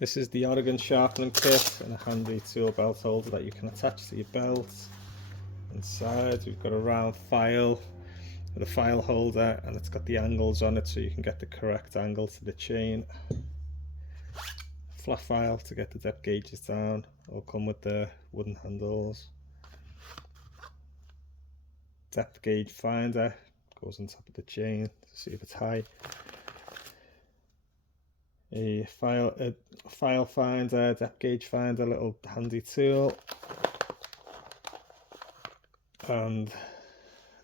This is the Oregon Sharpening Kit and a handy tool belt holder that you can attach to your belt. Inside we've got a round file with a file holder, and it's got the angles on it so you can get the correct angle to the chain. Flat file to get the depth gauges down, all come with the wooden handles. Depth gauge finder goes on top of the chain to see if it's high. A file finder, depth gauge finder, little handy tool, and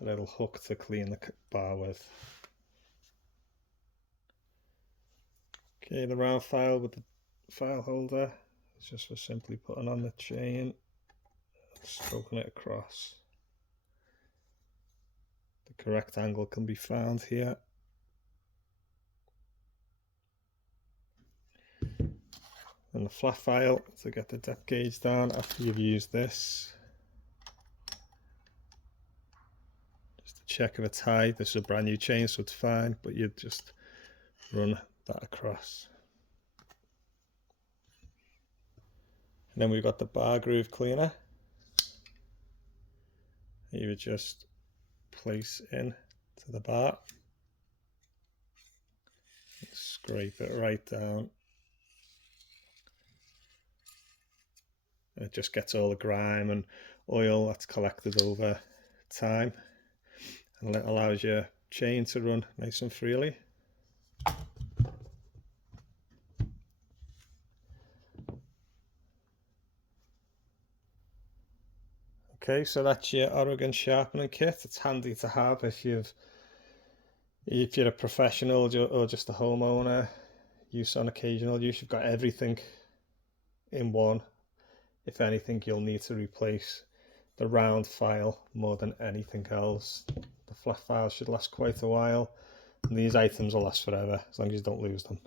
a little hook to clean the bar with. Okay, the round file with the file holder is just for simply putting on the chain, stroking it across. The correct angle can be found here. And the flat file to get the depth gauge down after you've used this. Just to check if it's high. This is a brand new chain, so it's fine, but you just run that across. And then we've got the bar groove cleaner. You would just place in to the bar, scrape it right down. It just gets all the grime and oil that's collected over time, and it allows your chain to run nice and freely. Okay, so that's your Oregon Sharpening Kit. It's handy to have if you're a professional or just a homeowner, use on occasional use. You've got everything in one. If anything, you'll need to replace the round file more than anything else. The flat file should last quite a while, and these items will last forever as long as you don't lose them.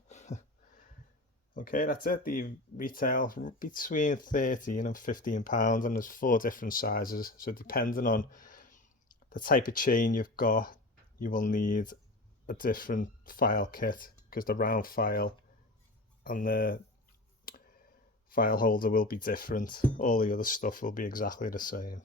Okay, that's it. The retail between £13 and £15, and there's 4 different sizes. So depending on the type of chain you've got, you will need a different file kit, because the round file and the file holder will be different. All the other stuff will be exactly the same.